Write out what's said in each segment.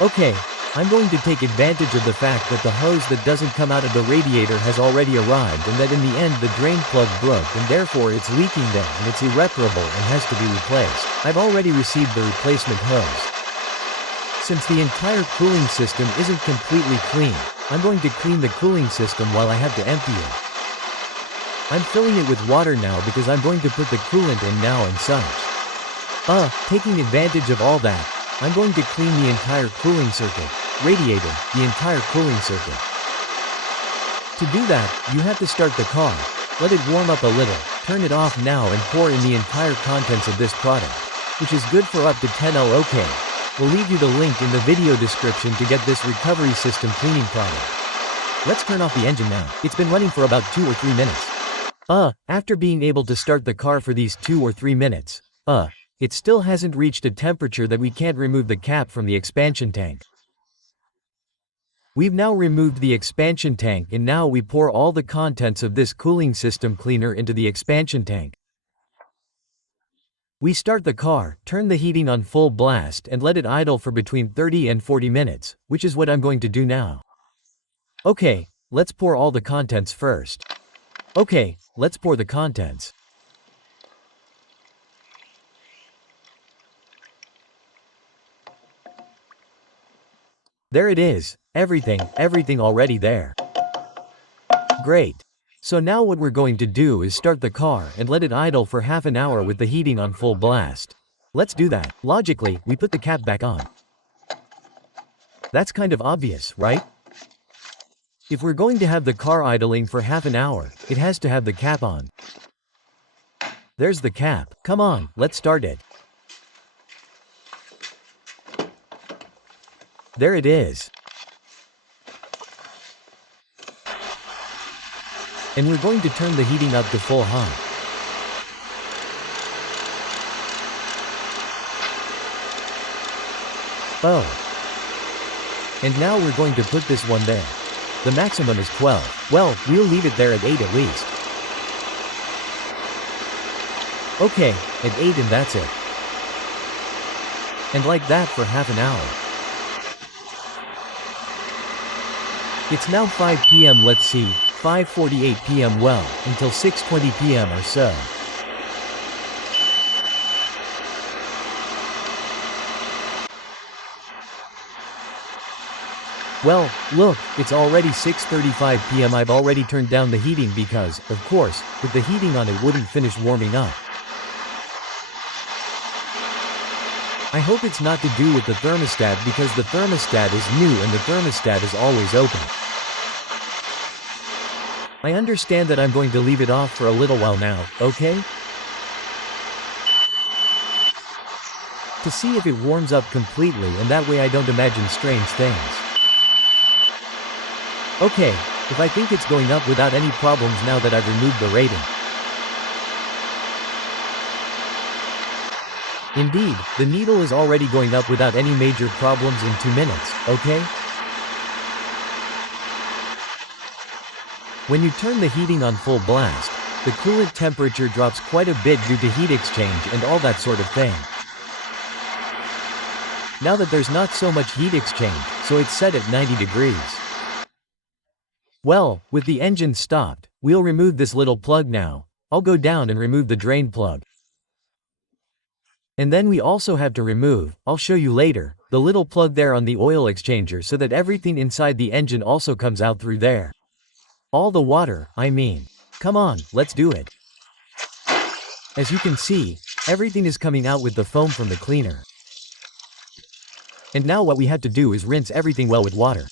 Okay, I'm going to take advantage of the fact that the hose that doesn't come out of the radiator has already arrived and that in the end the drain plug broke and therefore it's leaking there and it's irreparable and has to be replaced. I've already received the replacement hose. Since the entire cooling system isn't completely clean, I'm going to clean the cooling system while I have to empty it. I'm filling it with water now because I'm going to put the coolant in now and such. Taking advantage of all that, I'm going to clean the entire cooling circuit, radiator, the entire cooling circuit. To do that, you have to start the car, let it warm up a little, turn it off now and pour in the entire contents of this product, which is good for up to 10 L. Okay. We'll leave you the link in the video description to get this recovery system cleaning product. Let's turn off the engine now. It's been running for about 2 or 3 minutes. After being able to start the car for these 2 or 3 minutes, it still hasn't reached a temperature that we can't remove the cap from the expansion tank. We've now removed the expansion tank and now we pour all the contents of this cooling system cleaner into the expansion tank. We start the car, turn the heating on full blast and let it idle for between 30 and 40 minutes, which is what I'm going to do now. Okay, let's pour all the contents first. Okay, let's pour the contents. There it is, everything already there. Great. So now what we're going to do is start the car and let it idle for half an hour with the heating on full blast. Let's do that. Logically, we put the cap back on. That's kind of obvious, right? If we're going to have the car idling for half an hour, it has to have the cap on. There's the cap. Come on, let's start it. There it is. And we're going to turn the heating up to full hot. And now we're going to put this one there. The maximum is 12. Well, we'll leave it there at 8 at least. Okay, at 8 and that's it. And like that for half an hour. It's now 5 p.m. let's see, 5:48 p.m. well, until 6:20 p.m. or so. Well, look, it's already 6:35 p.m. I've already turned down the heating because, of course, with the heating on it wouldn't finish warming up. I hope it's not to do with the thermostat because the thermostat is new and the thermostat is always open. I understand that I'm going to leave it off for a little while now, okay? To see if it warms up completely and that way I don't imagine strange things. Okay, if I think it's going up without any problems now that I've removed the rating. Indeed, the needle is already going up without any major problems in 2 minutes, okay? When you turn the heating on full blast, the coolant temperature drops quite a bit due to heat exchange and all that sort of thing. Now that there's not so much heat exchange, so it's set at 90 degrees. Well, with the engine stopped, we'll remove this little plug now. I'll go down and remove the drain plug. And then we also have to remove, I'll show you later, the little plug there on the oil exchanger so that everything inside the engine also comes out through there. All the water, I mean. Come on, let's do it. As you can see, everything is coming out with the foam from the cleaner. And now what we have to do is rinse everything well with water.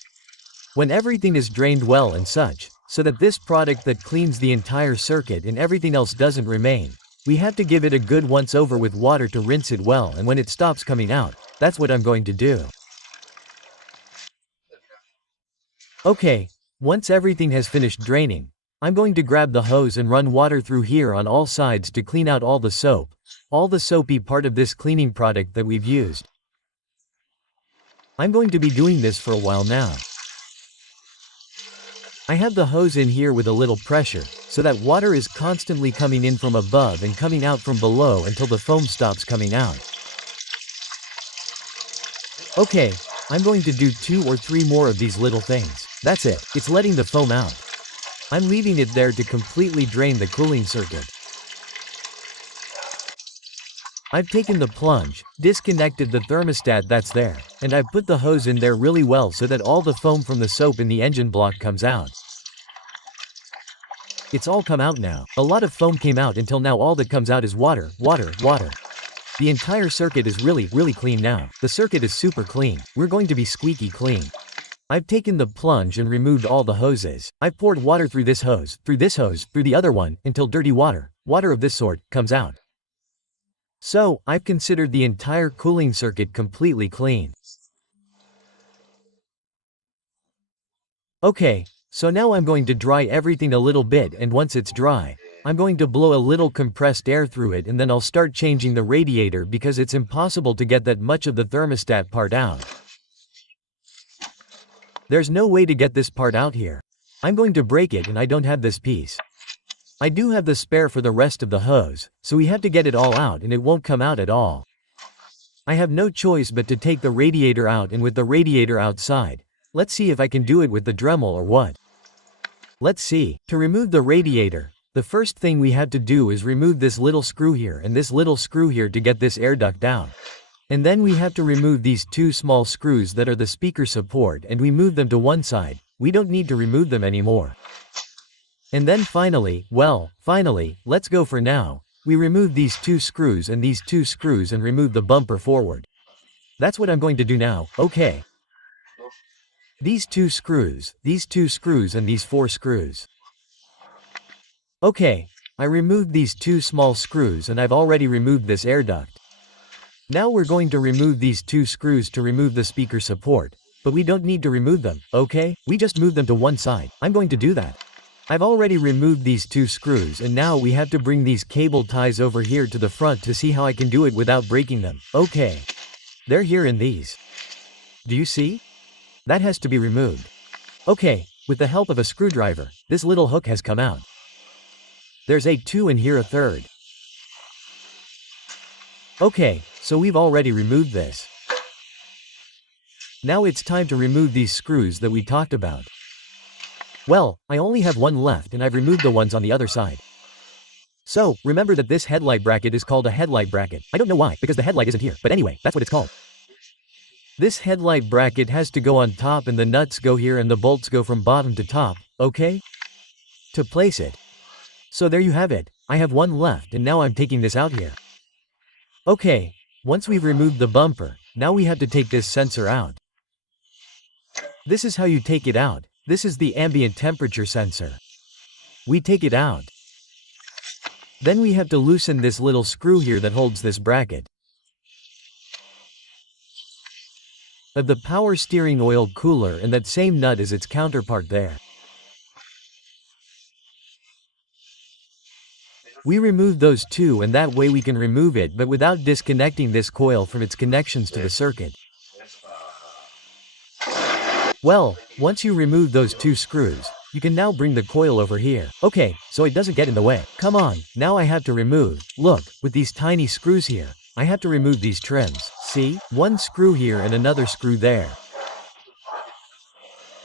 When everything is drained well and such, so that this product that cleans the entire circuit and everything else doesn't remain, we have to give it a good once over with water to rinse it well, and when it stops coming out, that's what I'm going to do. Okay, once everything has finished draining, I'm going to grab the hose and run water through here on all sides to clean out all the soap, all the soapy part of this cleaning product that we've used. I'm going to be doing this for a while now. I have the hose in here with a little pressure, so that water is constantly coming in from above and coming out from below until the foam stops coming out. Okay, I'm going to do 2 or 3 more of these little things. That's it, it's letting the foam out. I'm leaving it there to completely drain the cooling circuit. I've taken the plunge, disconnected the thermostat that's there, and I've put the hose in there really well so that all the foam from the soap in the engine block comes out. It's all come out now. A lot of foam came out until now all that comes out is water, water, water. The entire circuit is really clean now. The circuit is super clean. We're going to be squeaky clean. I've taken the plunge and removed all the hoses. I've poured water through this hose, through the other one, until dirty water of this sort, comes out. So, I've considered the entire cooling circuit completely clean. Okay, so now I'm going to dry everything a little bit, and once it's dry, I'm going to blow a little compressed air through it, and then I'll start changing the radiator because it's impossible to get that much of the thermostat part out. There's no way to get this part out here. I'm going to break it and I don't have this piece. I do have the spare for the rest of the hose, so we have to get it all out and it won't come out at all. I have no choice but to take the radiator out, and with the radiator outside, let's see if I can do it with the Dremel or what. Let's see. To remove the radiator, the first thing we have to do is remove this little screw here and this little screw here to get this air duct out. And then we have to remove these 2 small screws that are the speaker support, and we move them to one side. We don't need to remove them anymore. And then finally, let's go for now. We remove these 2 screws and these 2 screws and remove the bumper forward. That's what I'm going to do now, okay. These 2 screws, and these 4 screws. Okay, I removed these 2 small screws and I've already removed this air duct. Now we're going to remove these 2 screws to remove the speaker support, but we don't need to remove them, okay? We just move them to one side. I'm going to do that. I've already removed these 2 screws, and now we have to bring these cable ties over here to the front to see how I can do it without breaking them. Okay. They're here in these. Do you see? That has to be removed. Okay, with the help of a screwdriver, this little hook has come out. There's a 2 and here a 3rd. Okay, so we've already removed this. Now it's time to remove these screws that we talked about. Well, I only have one left and I've removed the ones on the other side. So, remember that this headlight bracket is called a headlight bracket. I don't know why, because the headlight isn't here, but anyway, that's what it's called. This headlight bracket has to go on top and the nuts go here and the bolts go from bottom to top, okay? To place it. So there you have it. I have one left and now I'm taking this out here. Okay, once we've removed the bumper, now we have to take this sensor out. This is how you take it out. This is the ambient temperature sensor. We take it out. Then we have to loosen this little screw here that holds this bracket. Of the power steering oil cooler, and that same nut is its counterpart there. We remove those 2 and that way we can remove it but without disconnecting this coil from its connections to the circuit. Well, once you remove those 2 screws, you can now bring the coil over here. Okay, so it doesn't get in the way. Come on, now I have to remove. Look, with these tiny screws here, I have to remove these trims. See? One screw here and another screw there.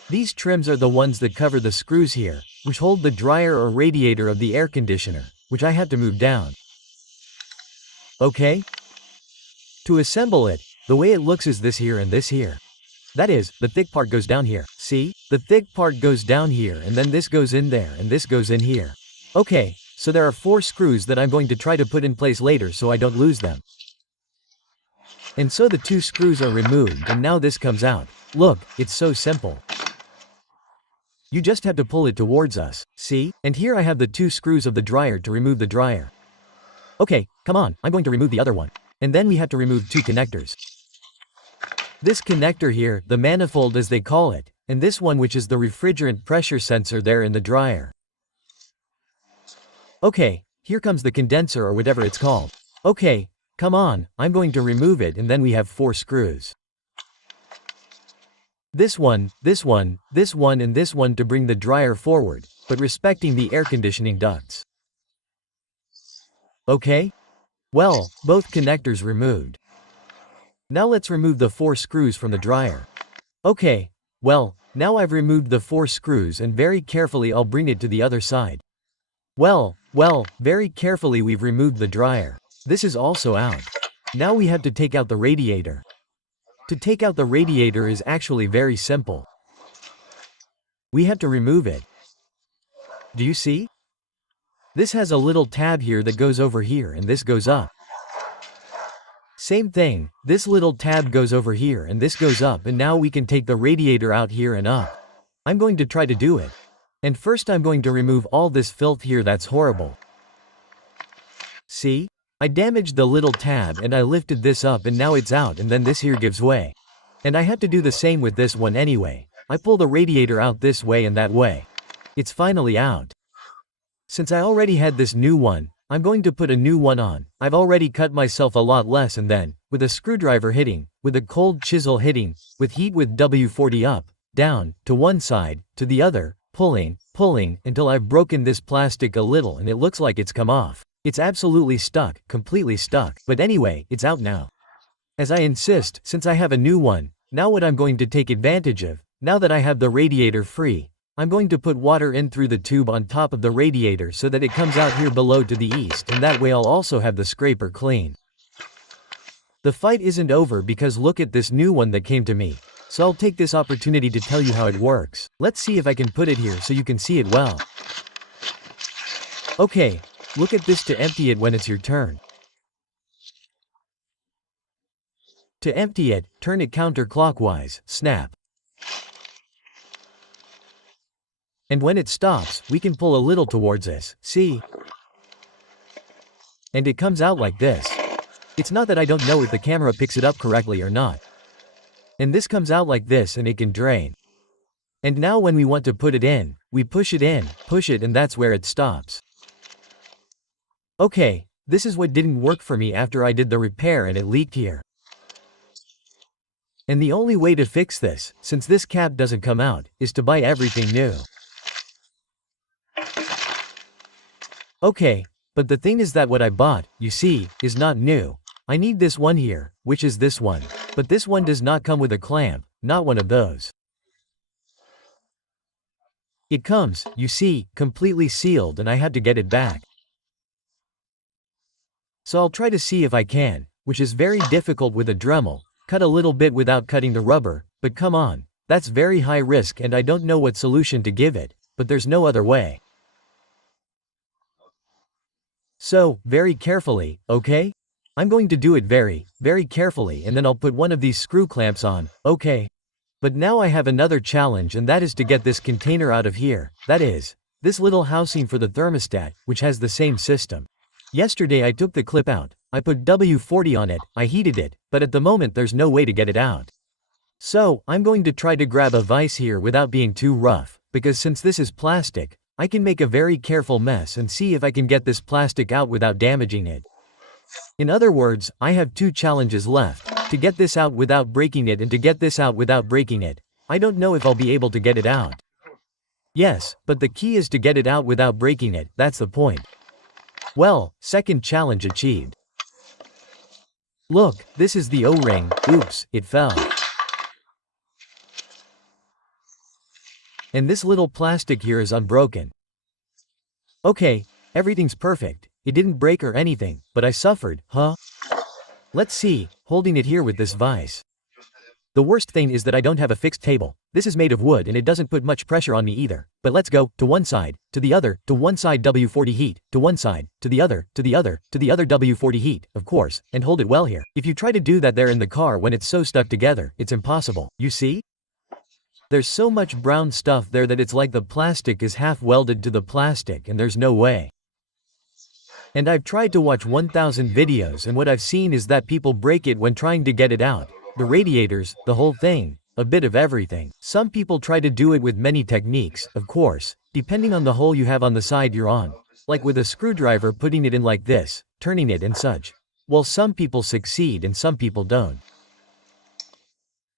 These trims are the ones that cover the screws here, which hold the dryer or radiator of the air conditioner, which I have to move down. Okay? To assemble it, the way it looks is this here and this here. That is, the thick part goes down here. See? The thick part goes down here and then this goes in there and this goes in here. Okay, so there are 4 screws that I'm going to try to put in place later so I don't lose them. And so the 2 screws are removed and now this comes out. Look, it's so simple. You just have to pull it towards us. See? And here I have the 2 screws of the dryer to remove the dryer. Okay, come on, I'm going to remove the other one. And then we have to remove 2 connectors. This connector here, the manifold as they call it, and this one which is the refrigerant pressure sensor there in the dryer. Okay, here comes the condenser or whatever it's called. Okay, come on, I'm going to remove it and then we have 4 screws. This one, this one, this one and this one to bring the dryer forward, but respecting the air conditioning ducts. Okay? Well, both connectors removed. Now let's remove the 4 screws from the dryer. Okay, well, now I've removed the 4 screws and very carefully I'll bring it to the other side. Well, very carefully we've removed the dryer. This is also out. Now we have to take out the radiator. To take out the radiator is actually very simple. We have to remove it. Do you see? This has a little tab here that goes over here and this goes up. Same thing, this little tab goes over here and this goes up, and now we can take the radiator out here and up. I'm going to try to do it. And first I'm going to remove all this filth here, that's horrible. See? I damaged the little tab and I lifted this up and now it's out, and then this here gives way. And I have to do the same with this one anyway. I pull the radiator out this way and that way. It's finally out. Since I already had this new one, I'm going to put a new one on. I've already cut myself a lot less, and then, with a screwdriver hitting, with a cold chisel hitting, with heat with W40 up, down, to one side, to the other, pulling, until I've broken this plastic a little and it looks like it's come off. It's absolutely stuck, completely stuck, but anyway, it's out now. As I insist, since I have a new one, now what I'm going to take advantage of, now that I have the radiator free, I'm going to put water in through the tube on top of the radiator so that it comes out here below to the east, and that way I'll also have the scraper clean. The fight isn't over because look at this new one that came to me. So I'll take this opportunity to tell you how it works. Let's see if I can put it here so you can see it well. Okay, look at this to empty it when it's your turn. To empty it, turn it counterclockwise, snap. And when it stops, we can pull a little towards us, see? And it comes out like this. It's not that I don't know if the camera picks it up correctly or not. And this comes out like this and it can drain. And now when we want to put it in, we push it in, push it, and that's where it stops. Okay, this is what didn't work for me after I did the repair and it leaked here. And the only way to fix this, since this cap doesn't come out, is to buy everything new. Okay, but the thing is that what I bought, you see, is not new. I need this one here, which is this one. But this one does not come with a clamp, not one of those. It comes, you see, completely sealed, and I had to get it back. So I'll try to see if I can, which is very difficult with a Dremel, cut a little bit without cutting the rubber, but come on, that's very high risk and I don't know what solution to give it, but there's no other way. So, very carefully, okay? I'm going to do it very carefully, and then I'll put one of these screw clamps on, okay? But now I have another challenge, and that is to get this container out of here, that is, this little housing for the thermostat, which has the same system. Yesterday I took the clip out, I put W40 on it, I heated it, but at the moment there's no way to get it out. So, I'm going to try to grab a vise here without being too rough, because since this is plastic, I can make a very careful mess and see if I can get this plastic out without damaging it. In other words, I have 2 challenges left, to get this out without breaking it and to get this out without breaking it. I don't know if I'll be able to get it out. Yes, but the key is to get it out without breaking it, that's the point. Well, second challenge achieved. Look, this is the O-ring, oops, it fell. And this little plastic here is unbroken. Okay, everything's perfect, it didn't break or anything, but I suffered, huh? Let's see, holding it here with this vise. The worst thing is that I don't have a fixed table. This is made of wood and it doesn't put much pressure on me either. But let's go, to one side, to the other, to one side W40 heat, to one side, to the other, to the other, to the other W40 heat, of course, and hold it well here. If you try to do that there in the car when it's so stuck together, it's impossible, you see? There's so much brown stuff there that it's like the plastic is half welded to the plastic and there's no way. And I've tried to watch 1,000 videos and what I've seen is that people break it when trying to get it out. The radiators, the whole thing, a bit of everything. Some people try to do it with many techniques, of course, depending on the hole you have on the side you're on. Like with a screwdriver putting it in like this, turning it and such. Well, some people succeed and some people don't.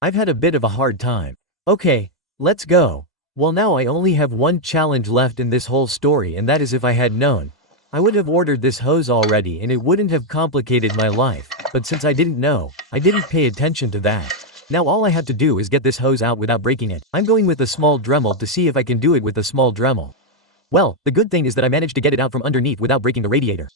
I've had a bit of a hard time. Okay, let's go. Well, now I only have one challenge left in this whole story, and that is if I had known, I would have ordered this hose already and it wouldn't have complicated my life, but since I didn't know, I didn't pay attention to that. Now all I have to do is get this hose out without breaking it. I'm going with a small Dremel to see if I can do it with a small Dremel. Well, the good thing is that I managed to get it out from underneath without breaking the radiator.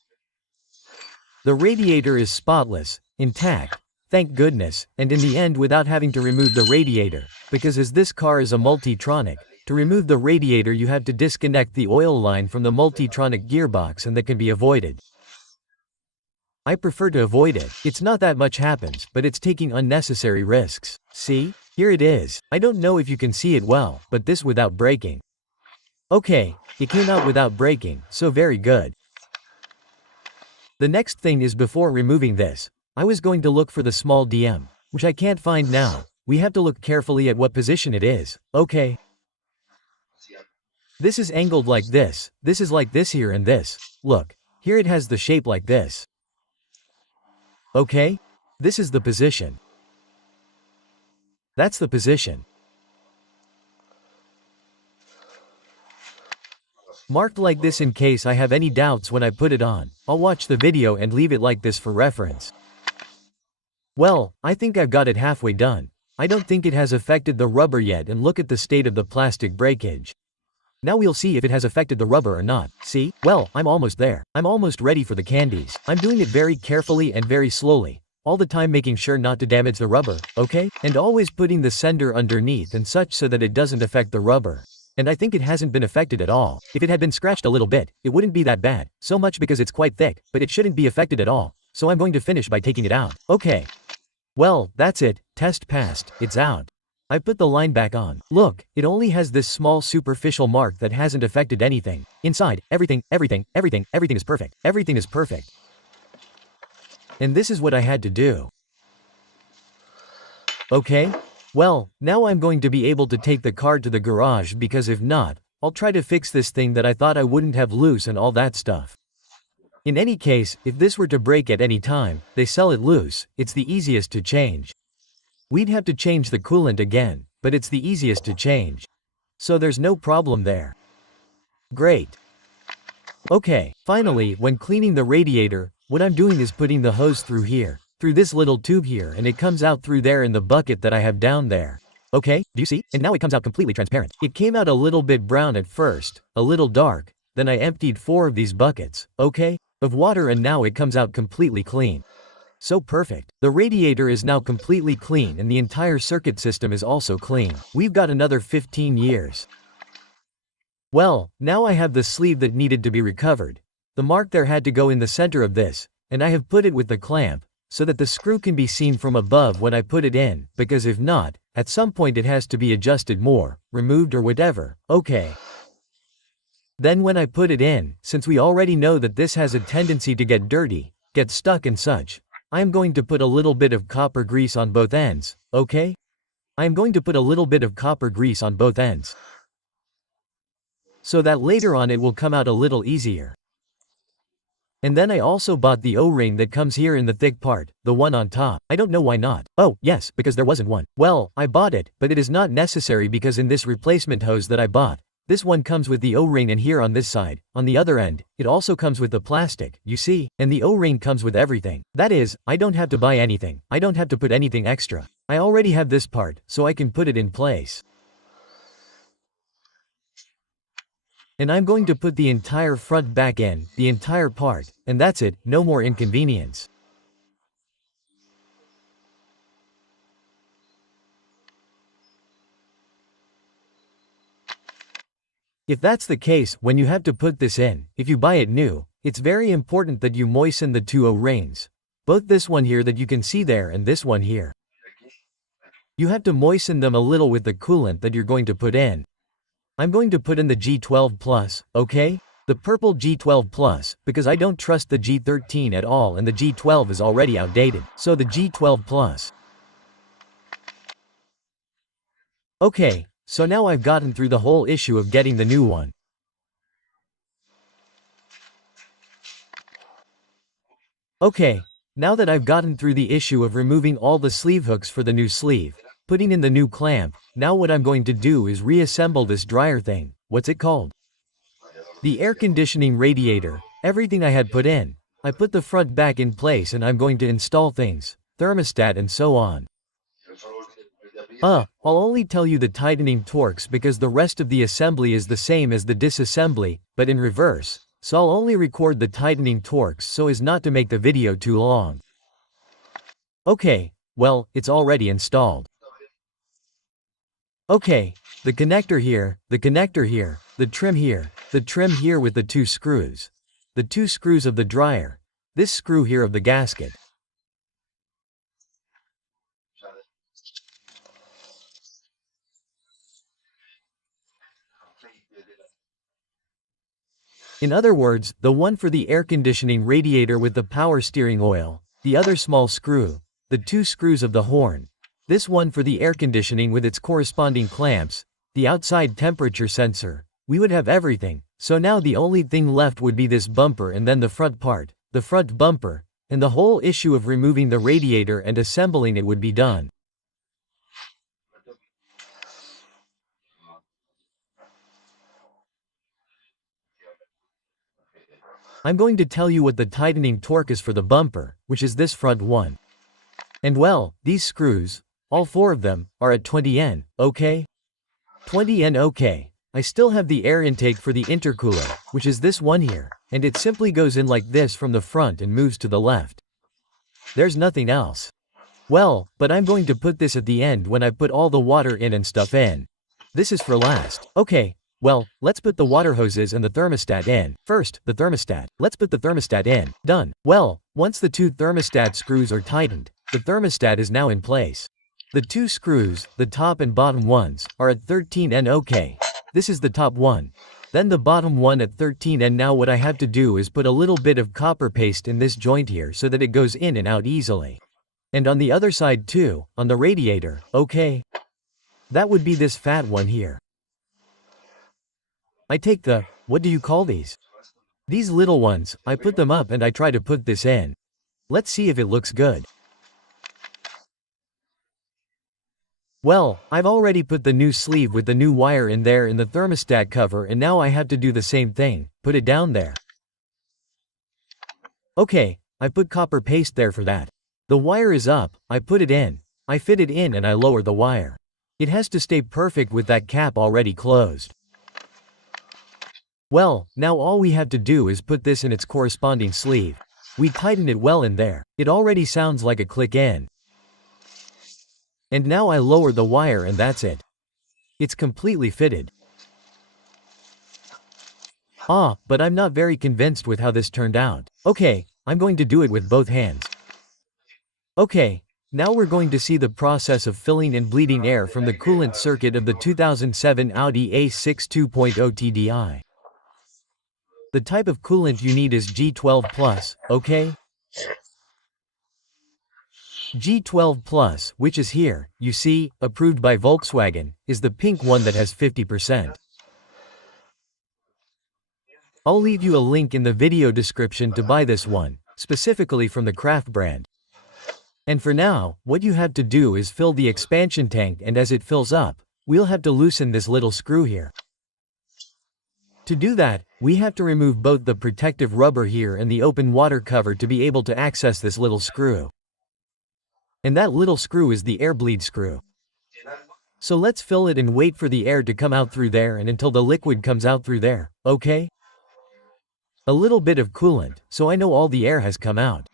The radiator is spotless, intact, thank goodness, and in the end without having to remove the radiator, because as this car is a Multitronic, to remove the radiator you have to disconnect the oil line from the Multitronic gearbox, and that can be avoided. I prefer to avoid it. It's not that much happens, but it's taking unnecessary risks. See? Here it is. I don't know if you can see it well, but this without breaking. Okay, it came out without breaking, so very good. The next thing is, before removing this, I was going to look for the small DM, which I can't find now. We have to look carefully at what position it is, okay? This is angled like this is like this here, and this. Look, here it has the shape like this. Okay? This is the position. That's the position. Marked like this in case I have any doubts when I put it on. I'll watch the video and leave it like this for reference. Well, I think I've got it halfway done. I don't think it has affected the rubber yet, and look at the state of the plastic breakage. Now we'll see if it has affected the rubber or not. See? Well, I'm almost there. I'm almost ready for the candies. I'm doing it very carefully and very slowly, all the time making sure not to damage the rubber, okay? And always putting the sender underneath and such so that it doesn't affect the rubber. And I think it hasn't been affected at all. If it had been scratched a little bit, it wouldn't be that bad, so much because it's quite thick, but it shouldn't be affected at all. So I'm going to finish by taking it out. Okay. Well, that's it. Test passed. It's out. I put the line back on. Look, it only has this small superficial mark that hasn't affected anything. Inside, everything is perfect. Everything is perfect. And this is what I had to do. Okay? Well, now I'm going to be able to take the car to the garage, because if not, I'll try to fix this thing that I thought I wouldn't have loose and all that stuff. In any case, if this were to break at any time, they sell it loose, it's the easiest to change. We'd have to change the coolant again, but it's the easiest to change. So there's no problem there. Great. Okay, finally, when cleaning the radiator, what I'm doing is putting the hose through here, through this little tube here, and it comes out through there in the bucket that I have down there. Okay, do you see? And now it comes out completely transparent. It came out a little bit brown at first, a little dark, then I emptied 4 of these buckets, okay, of water, and now it comes out completely clean. So perfect. The radiator is now completely clean, and the entire circuit system is also clean. We've got another 15 years. Well, now I have the sleeve that needed to be recovered. The mark there had to go in the center of this, and I have put it with the clamp, so that the screw can be seen from above when I put it in, because if not, at some point it has to be adjusted more, removed or whatever, okay. Then when I put it in, since we already know that this has a tendency to get dirty, get stuck and such, I am going to put a little bit of copper grease on both ends, okay? I am going to put a little bit of copper grease on both ends, so that later on it will come out a little easier. And then I also bought the O-ring that comes here in the thick part, the one on top. I don't know why not. Oh, yes, because there wasn't one. Well, I bought it, but it is not necessary because in this replacement hose that I bought, this one comes with the O-ring, and here on this side, on the other end, it also comes with the plastic, you see, and the O-ring comes with everything. That is, I don't have to buy anything. I don't have to put anything extra. I already have this part, so I can put it in place. And I'm going to put the entire front back in, the entire part, and that's it, no more inconvenience. If that's the case, when you have to put this in, if you buy it new, it's very important that you moisten the 2 O-rings. Both this one here that you can see there and this one here. You have to moisten them a little with the coolant that you're going to put in. I'm going to put in the G12 Plus, okay? The purple G12 Plus, because I don't trust the G13 at all, and the G12 is already outdated. So the G12 Plus. Okay. So now I've gotten through the whole issue of getting the new one. Okay, now that I've gotten through the issue of removing all the sleeve hooks for the new sleeve, putting in the new clamp, now what I'm going to do is reassemble this dryer thing. What's it called? The air conditioning radiator. Everything I had put in. I put the front back in place, and I'm going to install things, thermostat and so on. I'll only tell you the tightening torques because the rest of the assembly is the same as the disassembly, but in reverse, so I'll only record the tightening torques so as not to make the video too long. Okay, well, it's already installed. Okay, the connector here, the connector here, the trim here with the 2 screws. The 2 screws of the dryer. This screw here of the gasket. In other words, the one for the air conditioning radiator with the power steering oil, the other small screw, the 2 screws of the horn, this one for the air conditioning with its corresponding clamps, the outside temperature sensor. We would have everything, so now the only thing left would be this bumper and then the front part, the front bumper, and the whole issue of removing the radiator and assembling it would be done. I'm going to tell you what the tightening torque is for the bumper, which is this front one. And well, these screws, all 4 of them, are at 20 N, okay? 20 N, okay. I still have the air intake for the intercooler, which is this one here, and it simply goes in like this from the front and moves to the left. There's nothing else. Well, but I'm going to put this at the end when I put all the water in and stuff in. This is for last. Okay, well, let's put the water hoses and the thermostat in. First, the thermostat. Let's put the thermostat in. Done. Well, once the 2 thermostat screws are tightened, the thermostat is now in place. The 2 screws, the top and bottom ones, are at 13 N, okay. This is the top one. Then the bottom one at 13 N. Now what I have to do is put a little bit of copper paste in this joint here so that it goes in and out easily. And on the other side too, on the radiator, okay? That would be this fat one here. I take the, what do you call these? These little ones, I put them up and I try to put this in. Let's see if it looks good. Well, I've already put the new sleeve with the new wire in there in the thermostat cover and now I have to do the same thing, put it down there. Okay, I put copper paste there for that. The wire is up, I put it in, I fit it in and I lower the wire. It has to stay perfect with that cap already closed. Well, now all we have to do is put this in its corresponding sleeve. We tighten it well in there. It already sounds like a click in. And now I lower the wire and that's it. It's completely fitted. But I'm not very convinced with how this turned out. Okay, I'm going to do it with both hands. Okay, now we're going to see the process of filling and bleeding air from the coolant circuit of the 2007 Audi A6 2.0 TDI. The type of coolant you need is G12+, okay? G12+, which is here, you see, approved by Volkswagen, is the pink one that has 50%. I'll leave you a link in the video description to buy this one, specifically from the Kraft brand. And for now, what you have to do is fill the expansion tank and as it fills up, we'll have to loosen this little screw here. To do that, we have to remove both the protective rubber here and the open water cover to be able to access this little screw. And that little screw is the air bleed screw. So let's fill it and wait for the air to come out through there and until the liquid comes out through there, okay? A little bit of coolant, so I know all the air has come out.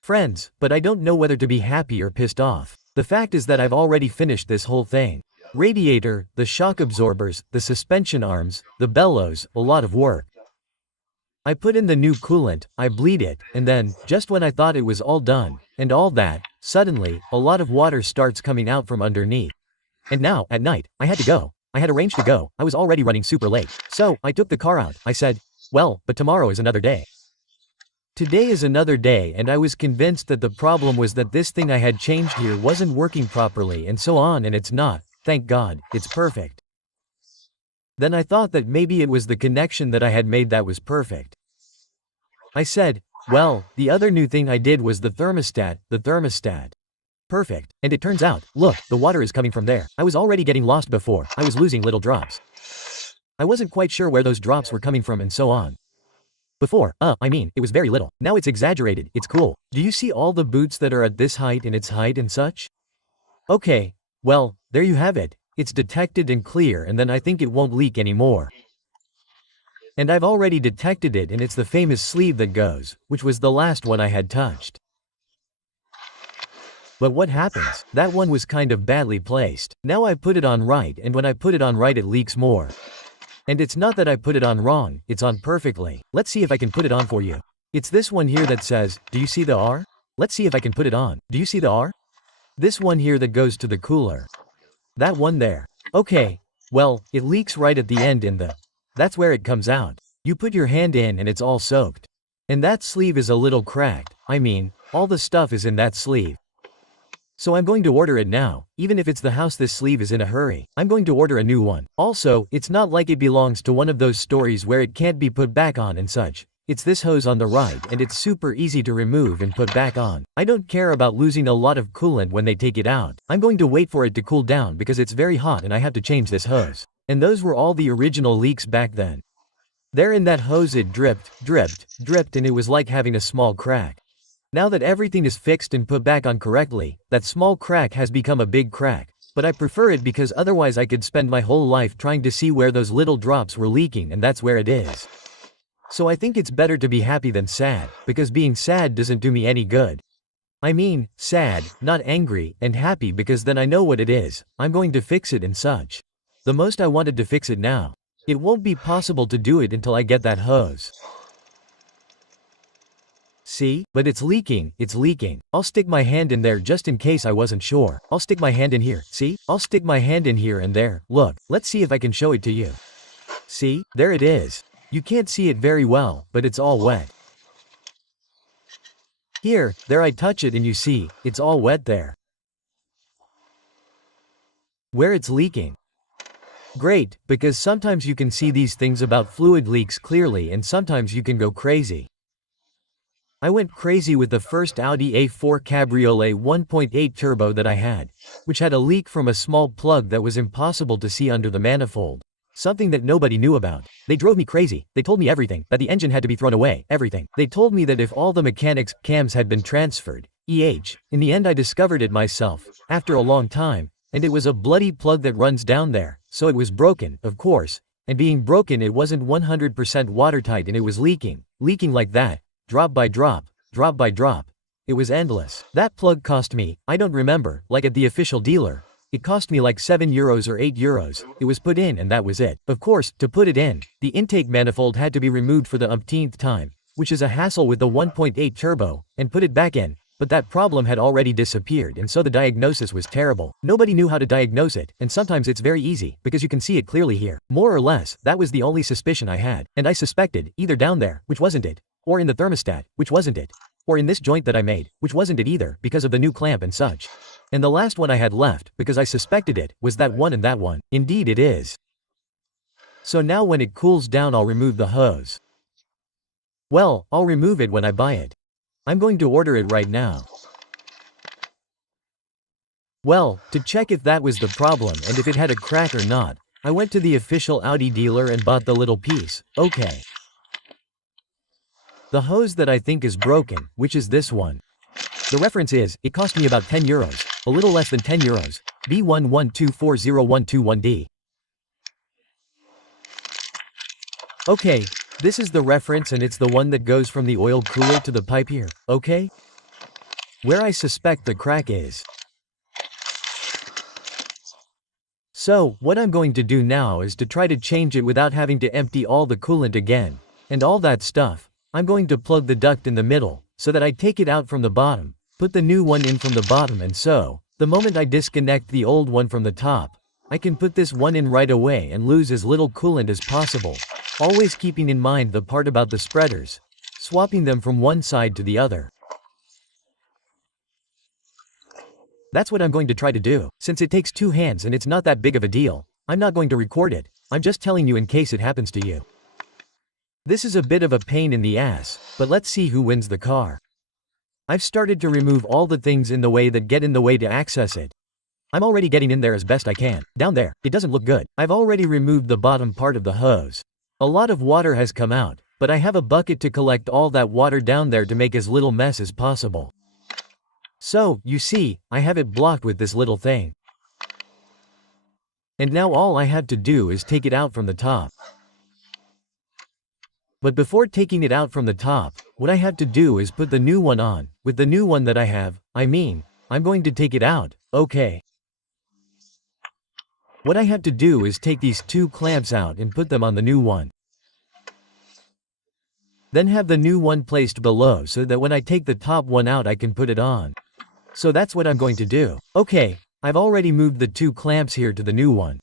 Friends, but I don't know whether to be happy or pissed off. The fact is that I've already finished this whole thing. Radiator, the shock absorbers, the suspension arms, the bellows, a lot of work. I put in the new coolant, I bleed it, and then, just when I thought it was all done, and all that, suddenly, a lot of water starts coming out from underneath. And now, at night, I had to go. I had arranged to go, I was already running super late. So, I took the car out, I said, well, but tomorrow is another day. Today is another day and I was convinced that the problem was that this thing I had changed here wasn't working properly and so on and it's not. Thank God, it's perfect. Then I thought that maybe it was the connection that I had made that was perfect. I said, well, the other new thing I did was the thermostat. Perfect. And it turns out, look, the water is coming from there. I was already getting lost before, I was losing little drops. I wasn't quite sure where those drops were coming from and so on. Before, it was very little. Now it's exaggerated, it's cool. Do you see all the boots that are at this height and its height and such? Okay. Well, there you have it. It's detected and clear, and then I think it won't leak anymore. And I've already detected it, and it's the famous sleeve that goes, which was the last one I had touched. But what happens? That one was kind of badly placed. Now I put it on right, and when I put it on right it leaks more. And it's not that I put it on wrong, it's on perfectly. Let's see if I can put it on for you. It's this one here that says, do you see the R? Let's see if I can put it on. Do you see the R? This one here that goes to the cooler. That one there. Okay. Well, it leaks right at the end in the... That's where it comes out. You put your hand in and it's all soaked. And that sleeve is a little cracked. I mean, all the stuff is in that sleeve. So I'm going to order it now, even if it's the house this sleeve is in a hurry. I'm going to order a new one. Also, it's not like it belongs to one of those stories where it can't be put back on and such. It's this hose on the right, and it's super easy to remove and put back on. I don't care about losing a lot of coolant when they take it out. I'm going to wait for it to cool down because it's very hot and I have to change this hose. And those were all the original leaks back then. There in that hose it dripped, and it was like having a small crack. Now that everything is fixed and put back on correctly, that small crack has become a big crack. But I prefer it because otherwise I could spend my whole life trying to see where those little drops were leaking, and that's where it is. So I think it's better to be happy than sad, because being sad doesn't do me any good. I mean, sad, not angry, and happy because then I know what it is, I'm going to fix it and such. The most I wanted to fix it now. It won't be possible to do it until I get that hose. See? But it's leaking. I'll stick my hand in there just in case I wasn't sure. I'll stick my hand in here, see? I'll stick my hand in here and there, look, let's see if I can show it to you. See? There it is. You can't see it very well, but it's all wet. Here, there I touch it and you see, it's all wet there. Where it's leaking. Great, because sometimes you can see these things about fluid leaks clearly and sometimes you can go crazy. I went crazy with the first Audi A4 Cabriolet 1.8 turbo that I had, which had a leak from a small plug that was impossible to see under the manifold. Something that nobody knew about. They drove me crazy. They told me everything, that the engine had to be thrown away, everything. They told me that if all the mechanics' cams had been transferred, in the end I discovered it myself, after a long time, and it was a bloody plug that runs down there, so it was broken, of course, and being broken it wasn't 100% watertight and it was leaking like that, drop by drop. It was endless. That plug cost me, I don't remember, like at the official dealer. It cost me like €7 or €8. It was put in and that was it. Of course, to put it in, the intake manifold had to be removed for the umpteenth time, which is a hassle with the 1.8 turbo, and put it back in, but that problem had already disappeared and so the diagnosis was terrible. Nobody knew how to diagnose it, and sometimes it's very easy, because you can see it clearly here. More or less, that was the only suspicion I had, and I suspected, either down there, which wasn't it, or in the thermostat, which wasn't it, or in this joint that I made, which wasn't it either, because of the new clamp and such. And the last one I had left, because I suspected it, was that one and that one. Indeed it is. So now when it cools down I'll remove the hose. Well, I'll remove it when I buy it. I'm going to order it right now. Well, to check if that was the problem and if it had a crack or not, I went to the official Audi dealer and bought the little piece, okay. The hose that I think is broken, which is this one. The reference is, it cost me about €10, a little less than €10, B11240121D. Okay, this is the reference and it's the one that goes from the oil cooler to the pipe here, okay? Where I suspect the crack is. So, what I'm going to do now is to try to change it without having to empty all the coolant again, and all that stuff. I'm going to plug the duct in the middle, so that I take it out from the bottom, put the new one in from the bottom, and so, the moment I disconnect the old one from the top, I can put this one in right away and lose as little coolant as possible, always keeping in mind the part about the spreaders, swapping them from one side to the other. That's what I'm going to try to do, since it takes two hands and it's not that big of a deal. I'm not going to record it, I'm just telling you in case it happens to you. This is a bit of a pain in the ass, but let's see who wins the car. I've started to remove all the things in the way that get in the way to access it. I'm already getting in there as best I can. Down there, it doesn't look good. I've already removed the bottom part of the hose. A lot of water has come out, but I have a bucket to collect all that water down there to make as little mess as possible. So, you see, I have it blocked with this little thing. And now all I have to do is take it out from the top. But before taking it out from the top, what I have to do is put the new one on. With the new one that I have, I'm going to take it out, okay. What I have to do is take these two clamps out and put them on the new one. Then have the new one placed below so that when I take the top one out I can put it on. So that's what I'm going to do. Okay, I've already moved the two clamps here to the new one.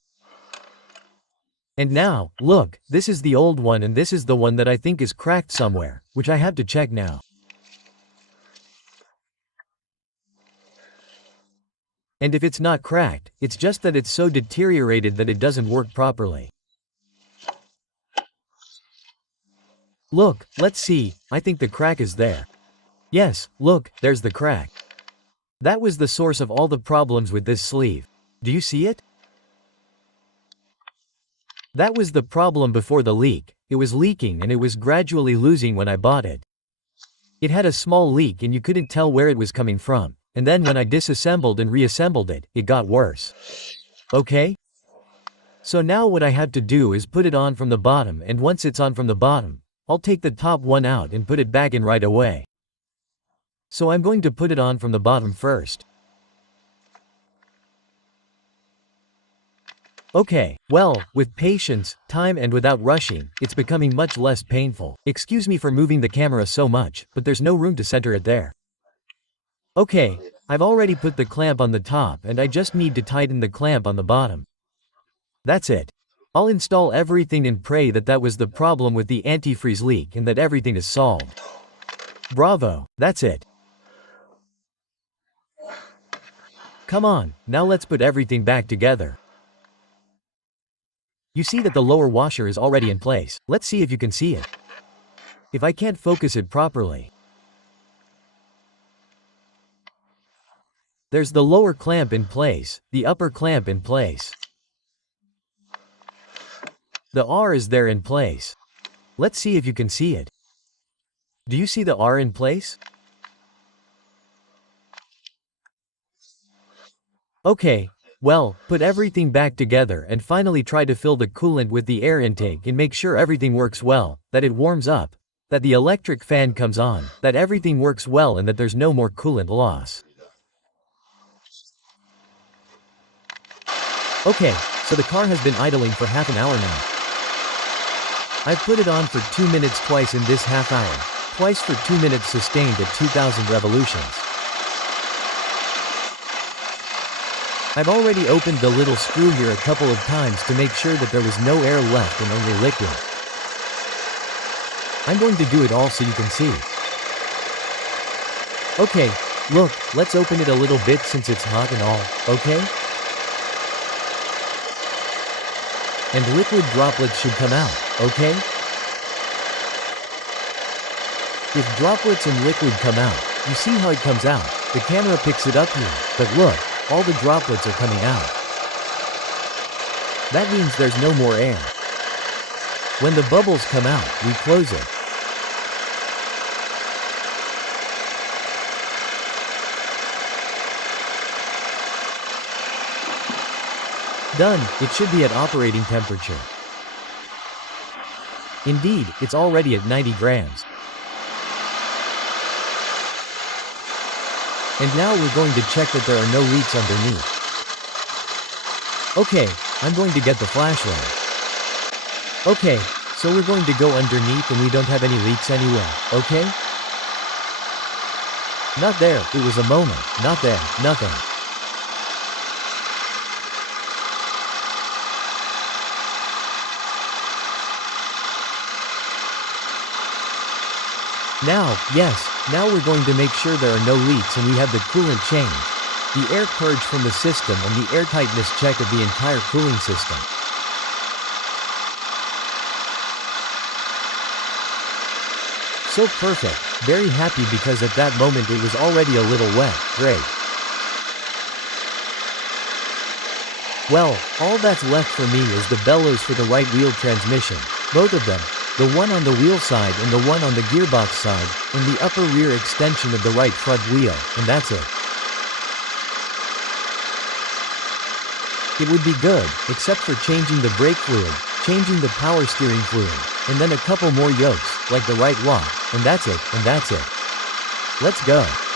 And now, look, this is the old one and this is the one that I think is cracked somewhere, which I have to check now. And if it's not cracked, it's just that it's so deteriorated that it doesn't work properly. Look, let's see, I think the crack is there. Yes, look, there's the crack. That was the source of all the problems with this sleeve. Do you see it? That was the problem before the leak. It was leaking and it was gradually losing when I bought it. It had a small leak and you couldn't tell where it was coming from. And then when I disassembled and reassembled it, it got worse. Okay? So now what I have to do is put it on from the bottom, and once it's on from the bottom, I'll take the top one out and put it back in right away. So I'm going to put it on from the bottom first. Okay, well, with patience, time and without rushing, it's becoming much less painful. Excuse me for moving the camera so much, but there's no room to center it there. Okay, I've already put the clamp on the top and I just need to tighten the clamp on the bottom. That's it. I'll install everything and pray that that was the problem with the antifreeze leak and that everything is solved. Bravo, that's it. Come on, now let's put everything back together. You see that the lower washer is already in place. Let's see if you can see it. If I can't focus it properly. There's the lower clamp in place, the upper clamp in place. The R is there in place. Let's see if you can see it. Do you see the R in place? Okay, well, put everything back together and finally try to fill the coolant with the air intake and make sure everything works well, that it warms up, that the electric fan comes on, that everything works well and that there's no more coolant loss. Okay, so the car has been idling for half an hour now. I've put it on for 2 minutes twice in this half hour, twice for 2 minutes sustained at 2000 revolutions. I've already opened the little screw here a couple of times to make sure that there was no air left and only liquid. I'm going to do it all so you can see. Okay, look, let's open it a little bit since it's hot and all, okay? And liquid droplets should come out, okay? If droplets and liquid come out, you see how it comes out. The camera picks it up here, but look, all the droplets are coming out. That means there's no more air. When the bubbles come out, we close it. Done, it should be at operating temperature. Indeed, it's already at 90 grams. And now we're going to check that there are no leaks underneath. Okay, I'm going to get the flashlight. Okay, so we're going to go underneath and we don't have any leaks anywhere, okay? Not there, it was a moment, not there, nothing. Now, yes, now we're going to make sure there are no leaks and we have the coolant change, the air purge from the system and the airtightness check of the entire cooling system. So perfect, very happy because at that moment it was already a little wet, great. Well, all that's left for me is the bellows for the right wheel transmission, both of them. The one on the wheel side and the one on the gearbox side, and the upper rear extension of the right front wheel, and that's it. It would be good, except for changing the brake fluid, changing the power steering fluid, and then a couple more yokes, like the right lock, and that's it, Let's go.